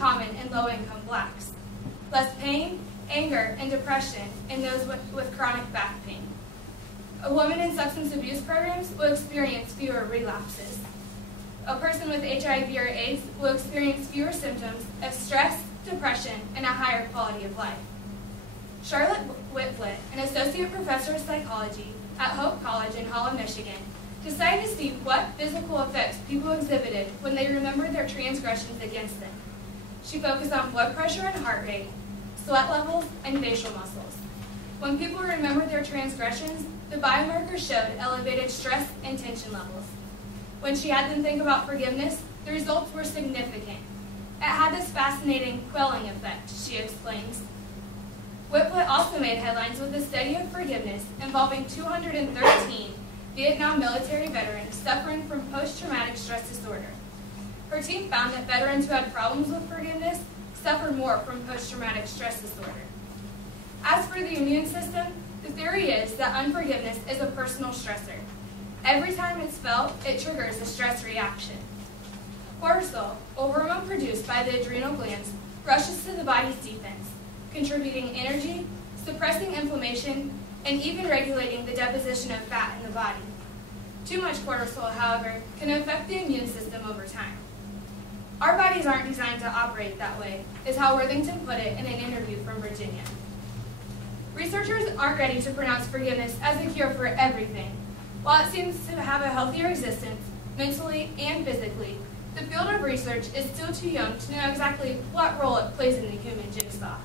common in low-income blacks. Less pain, anger, and depression in those with chronic back pain. A woman in substance abuse programs will experience fewer relapses. A person with HIV or AIDS will experience fewer symptoms of stress, depression, and a higher quality of life. Charlotte Whitflet, an associate professor of psychology at Hope College in Holland, Michigan, decided to see what physical effects people exhibited when they remembered their transgressions against them. She focused on blood pressure and heart rate, sweat levels, and facial muscles. When people remembered their transgressions, the biomarkers showed elevated stress and tension levels. When she had them think about forgiveness, the results were significant. It had this fascinating quelling effect, she explains. Whitflet also made headlines with a study of forgiveness involving 213 Vietnam military veterans suffering from post-traumatic stress disorder. Her team found that veterans who had problems with forgiveness suffered more from post-traumatic stress disorder. As for the immune system, the theory is that unforgiveness is a personal stressor. Every time it's felt, it triggers a stress reaction. Cortisol, a hormone produced by the adrenal glands, rushes to the body's defense, contributing energy, suppressing inflammation, and even regulating the deposition of fat in the body. Too much cortisol, however, can affect the immune system over time. Our bodies aren't designed to operate that way, is how Worthington put it in an interview from Virginia. Researchers aren't ready to pronounce forgiveness as a cure for everything. While it seems to have a healthier existence, mentally and physically, the field of research is still too young to know exactly what role it plays in the human jigsaw.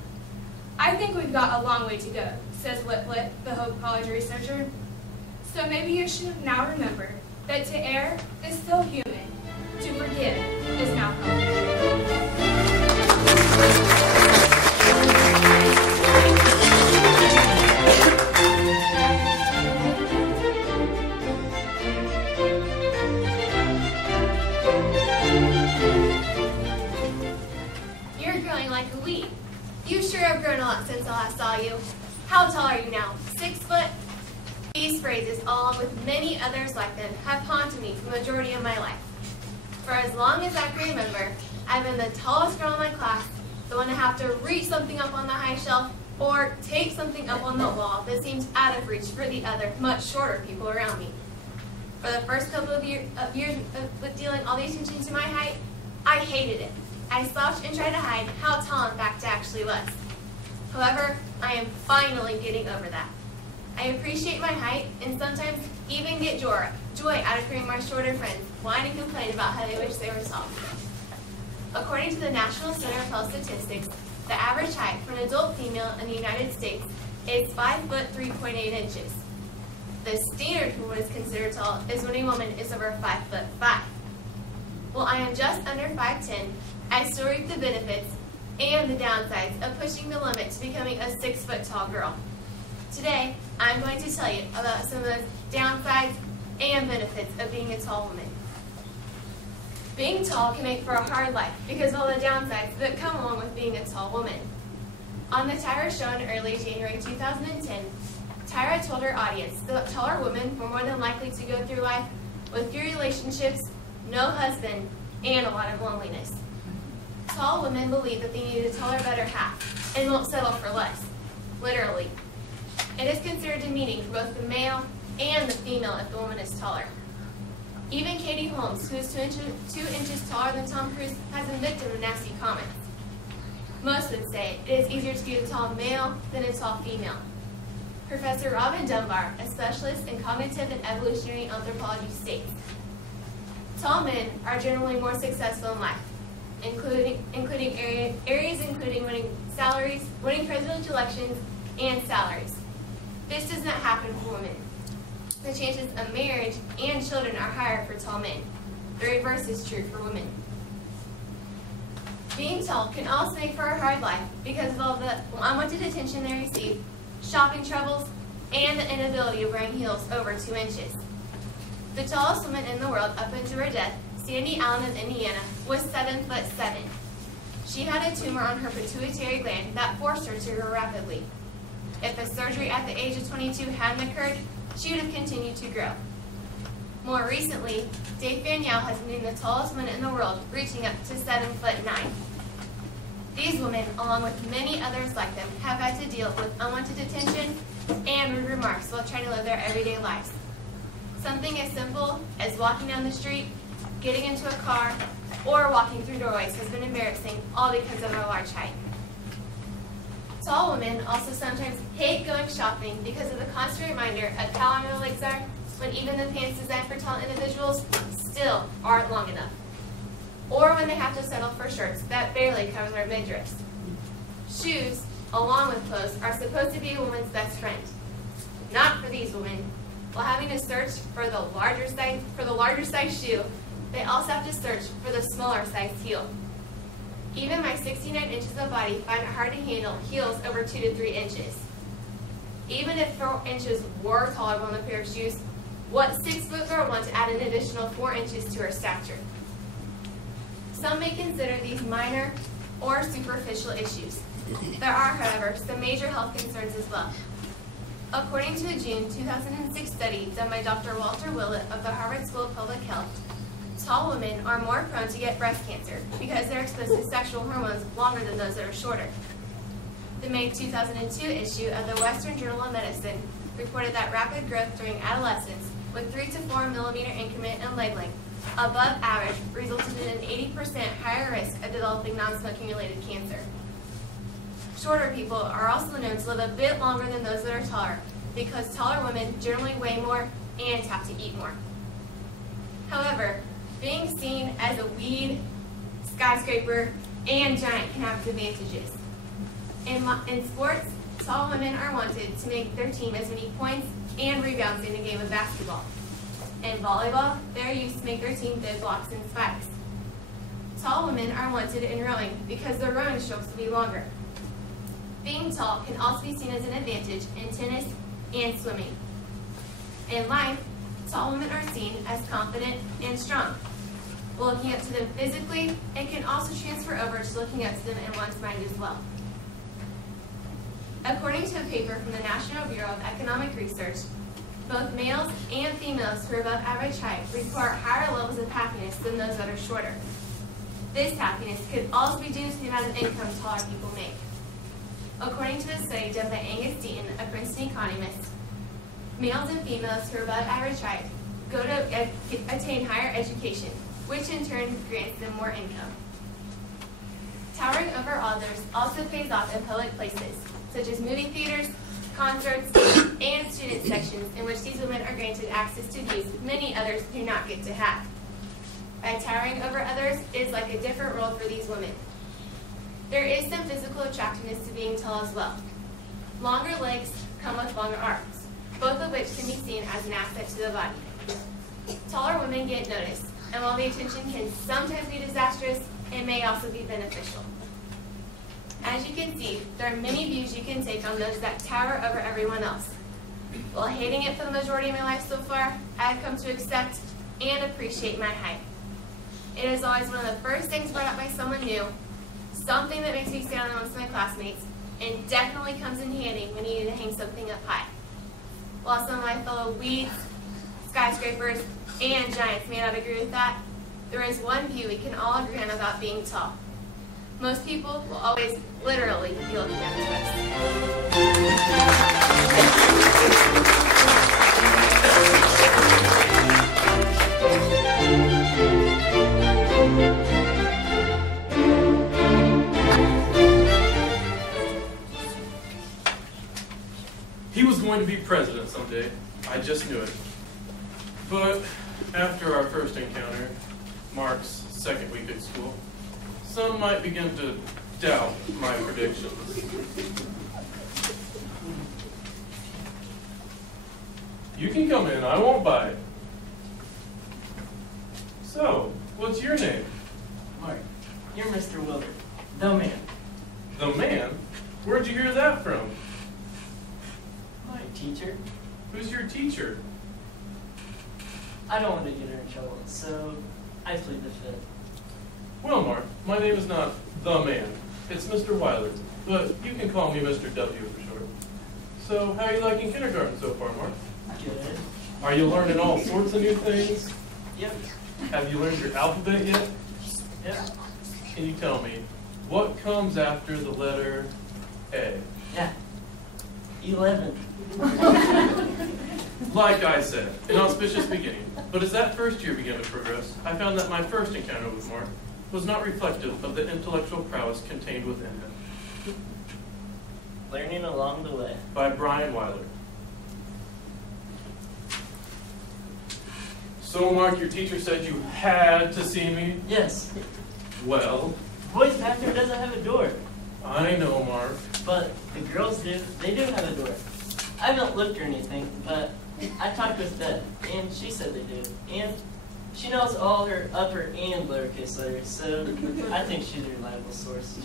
I think we've got a long way to go, says Whitflet, the Hope College researcher. So maybe you should now remember that to err is still human, to forgive is now healthy. You're growing like a weed. You sure have grown a lot since I last saw you. How tall are you now? 6 foot? These phrases, along with many others like them, have haunted me for the majority of my life. For as long as I can remember, I've been the tallest girl in my class, the one to have to reach something up on the high shelf or take something up on the wall that seems out of reach for the other, much shorter people around me. For the first couple of years with dealing all the attention to my height, I hated it. I slouched and tried to hide how tall in fact I actually was. However, I am finally getting over that. I appreciate my height and sometimes even get joy out of hearing my shorter friends whine and complain about how they wish they were tall. According to the National Center of Health Statistics, the average height for an adult female in the United States is 5 foot 3.8 inches. The standard for what is considered tall is when a woman is over 5'5". While I am just under 5'10", I still reap the benefits and the downsides of pushing the limit to becoming a 6 foot tall girl. Today, I'm going to tell you about some of the downsides and benefits of being a tall woman. Being tall can make for a hard life because of all the downsides that come along with being a tall woman. On the Tyra show in early January 2010, Tyra told her audience that taller women were more than likely to go through life with few relationships, no husband, and a lot of loneliness. Tall women believe that they need a taller, better half and won't settle for less, literally. It is considered demeaning for both the male and the female if the woman is taller. Even Katie Holmes, who is 2 inches taller than Tom Cruise, has been victim of nasty comments. Most would say it is easier to be a tall male than a tall female. Professor Robin Dunbar, a specialist in cognitive and evolutionary anthropology, states, tall men are generally more successful in life, including areas including winning presidential elections, and salaries. This does not happen for women. The chances of marriage and children are higher for tall men. The reverse is true for women. Being tall can also make for a hard life because of all the unwanted attention they receive, shopping troubles, and the inability of wearing heels over 2 inches. The tallest woman in the world up until her death, Sandy Allen of Indiana, was 7'7". She had a tumor on her pituitary gland that forced her to grow rapidly. If a surgery at the age of 22 hadn't occurred, she would have continued to grow. More recently, Dave Fanyao has been the tallest woman in the world, reaching up to 7'9". These women, along with many others like them, have had to deal with unwanted attention and rude remarks while trying to live their everyday lives. Something as simple as walking down the street, getting into a car, or walking through doorways has been embarrassing, all because of our large height. Tall women also sometimes hate going shopping because of the constant reminder of how long their legs are, when even the pants designed for tall individuals still aren't long enough. Or when they have to settle for shirts that barely cover their midriffs. Shoes, along with clothes, are supposed to be a woman's best friend. Not for these women. While having to search for the larger size shoe, they also have to search for the smaller size heel. Even my 69 inches of body find it hard to handle heels over 2 to 3 inches. Even if 4 inches were tolerable in a pair of shoes, what 6-foot girl wants to add an additional 4 inches to her stature? Some may consider these minor or superficial issues. There are, however, some major health concerns as well. According to a June 2006 study done by Dr. Walter Willett of the Harvard School of Public Health, tall women are more prone to get breast cancer because they're exposed to sexual hormones longer than those that are shorter. The May 2002 issue of the Western Journal of Medicine reported that rapid growth during adolescence with 3 to 4 millimeter increment in leg length above average resulted in an 80% higher risk of developing non-smoking related cancer. Shorter people are also known to live a bit longer than those that are taller because taller women generally weigh more and have to eat more. However, being seen as a weed, skyscraper, and giant can have disadvantages. In sports, tall women are wanted to make their team as many points and rebounds in the game of basketball. In volleyball, they are used to make their team big blocks and spikes. Tall women are wanted in rowing because their rowing strokes will be longer. Being tall can also be seen as an advantage in tennis and swimming. In life, tall women are seen as confident and strong. While looking up to them physically, it can also transfer over to looking up to them in one's mind as well. According to a paper from the National Bureau of Economic Research, both males and females who are above average height report higher levels of happiness than those that are shorter. This happiness could also be due to the amount of income taller people make. According to a study done by Angus Deaton, a Princeton economist, males and females who are above average height go to attain higher education, which in turn grants them more income. Towering over others also pays off in public places, such as movie theaters, concerts, and student sections in which these women are granted access to views many others do not get to have. By towering over others, it is like a different world for these women. There is some physical attractiveness to being tall as well. Longer legs come with longer arms, both of which can be seen as an asset to the body. Taller women get noticed, and while the attention can sometimes be disastrous, it may also be beneficial. As you can see, there are many views you can take on those that tower over everyone else. While hating it for the majority of my life so far, I have come to accept and appreciate my height. It is always one of the first things brought up by someone new, something that makes me stand out amongst my classmates, and definitely comes in handy when you need to hang something up high. While some of my fellow weeds, skyscrapers, and giants may not agree with that, there is one view we can all agree on about being tall. Most people will always literally be looking up to us. He was going to be president someday. I just knew it. But after our first encounter, Mark's second week at school, some might begin to doubt my predictions. You can come in, I won't bite. So, what's your name? Mark, you're Mr. Willard, the man. The man? Where'd you hear that from? My teacher. Who's your teacher? I don't want to get her in trouble, so I plead the fifth. Well, Mark, my name is not the man. It's Mr. Weiler, but you can call me Mr. W for short. So, how are you liking kindergarten so far, Mark? Good. Are you learning all sorts of new things? Yep. Have you learned your alphabet yet? Yep. Can you tell me What comes after the letter A? Yeah. 11. Like I said, an auspicious beginning. But as that first year began to progress, I found that my first encounter with Mark was not reflective of the intellectual prowess contained within him. Learning along the way. By Brian Weiler. So, Mark, your teacher said you had to see me? Yes. Well, The boys' bathroom doesn't have a door, I know, Mark. but the girls do. They do have a door. I haven't looked or anything, but I talked with Deb, and she said they do. And she knows all her upper and lowercase letters, so I think she's a reliable source.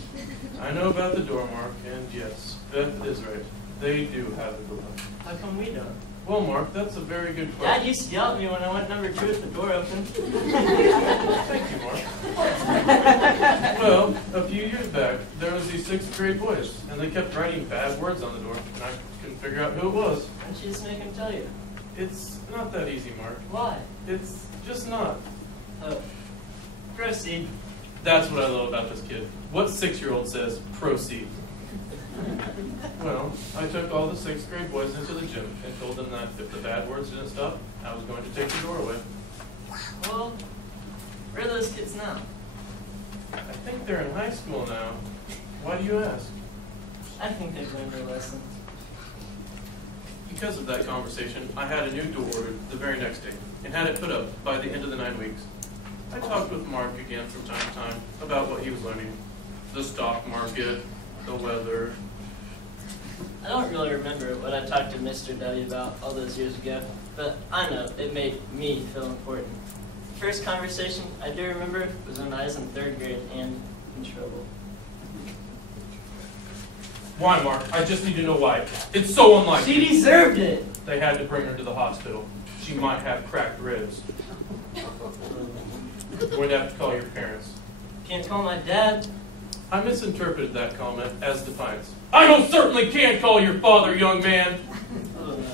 I know about the door, Mark, and yes, Beth is right. They do have a door. How come we don't? Well, Mark, that's a very good Dad question. used to yell at me when I went number 2 with the door open. Thank you, Mark. Well, a few years back, there was these 6th grade boys, and they kept writing bad words on the door, and I couldn't figure out who it was. Why don't you just make him tell you? It's not that easy, Mark. Why? It's just not. Oh. Proceed. That's what I love about this kid. What 6-year-old says, proceed? Well, I took all the 6th grade boys into the gym and told them that if the bad words didn't stop, I was going to take the door away. Well, where are those kids now? I think they're in high school now. Why do you ask? I think they've learned their lesson. Because of that conversation, I had a new door ordered the very next day and had it put up by the end of the 9 weeks. I talked with Mark again from time to time about what he was learning. The stock market, the weather. I don't really remember what I talked to Mr. W about all those years ago, but I know it made me feel important. The first conversation I do remember was when I was in 3rd grade and in trouble. Why, Mark? I just need to know why. It's so unlike She you. deserved it! They had to bring her to the hospital. She might have cracked ribs. You're going to have to call your parents. Can't call my dad. I misinterpreted that comment as defiance. I most certainly can't call your father, young man. Oh no.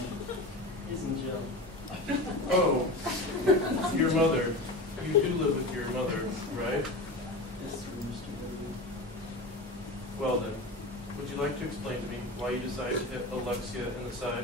He's in jail. Oh, your mother. You do live with your mother, right? Yes, Mr. W. Well then, would you like to explain to me why you decided to hit Alexia in the side?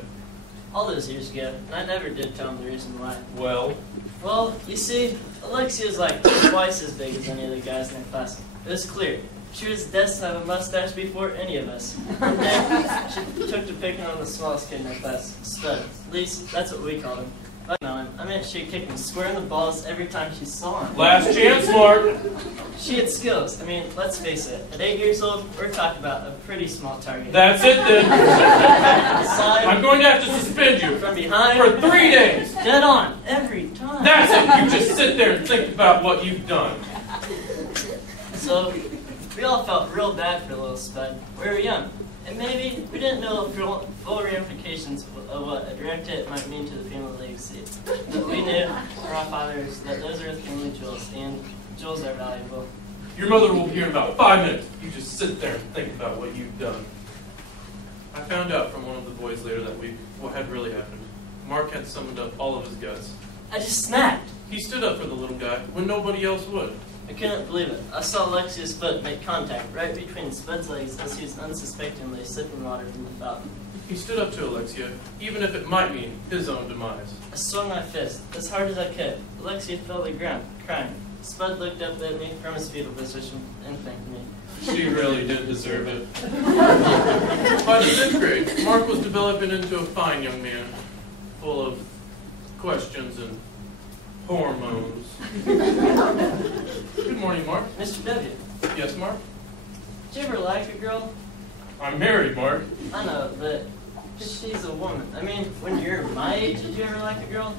All those years ago, and I never did tell him the reason why. Well, Well, you see, Alexia's like twice as big as any of the guys in her class. It was clear. She was destined to have a mustache before any of us. And then she took to picking on the smallest kid in her class, Spud. At least, that's what we called him. But no, I meant she'd kick him square in the balls every time she saw him. last chance, Mark. She had skills. I mean, let's face it. At 8 years old, we're talking about a pretty small target. That's it then. From the side, I'm going to have to suspend you from behind, for 3 days. dead on, every time. That's it. You just sit there and think about what you've done. So, we all felt real bad for little Spud. We were young, and maybe we didn't know the full ramifications of what a direct hit might mean to the family legacy. But we knew, for our fathers, that those are family jewels, and jewels are valuable. Your mother will be here in about 5 minutes. You just sit there and think about what you've done. I found out from one of the boys later that week what had really happened. Mark had summoned up all of his guts. I just snapped. He stood up for the little guy when nobody else would. I couldn't believe it. I saw Alexia's foot make contact right between Spud's legs as he was unsuspectingly sipping water from the fountain. He stood up to Alexia, even if it might mean his own demise. I swung my fist as hard as I could. Alexia fell to the ground, crying. Spud looked up at me from his fetal position and thanked me. She really did deserve it. By the 5th grade, Mark was developing into a fine young man, full of questions and hormones. Good morning, Mark. Mr. W, Yes, Mark? did you ever like a girl? I'm married, Mark. I know, but she's a woman. I mean, when you're my age, did you ever like a girl?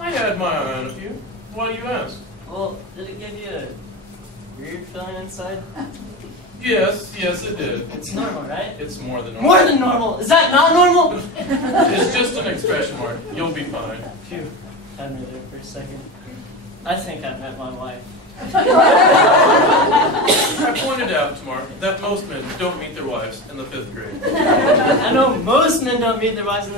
I had my eye on a few. Why do you ask? Well, did it give you a weird feeling inside? Yes, it did. It's normal, right? It's more than normal. More than normal! Is that not normal? It's just an expression, Mark. You'll be fine. Phew, had me there for a second. I think I met my wife. I pointed out to Mark that most men don't meet their wives in the 5th grade. I know most men don't meet their wives in the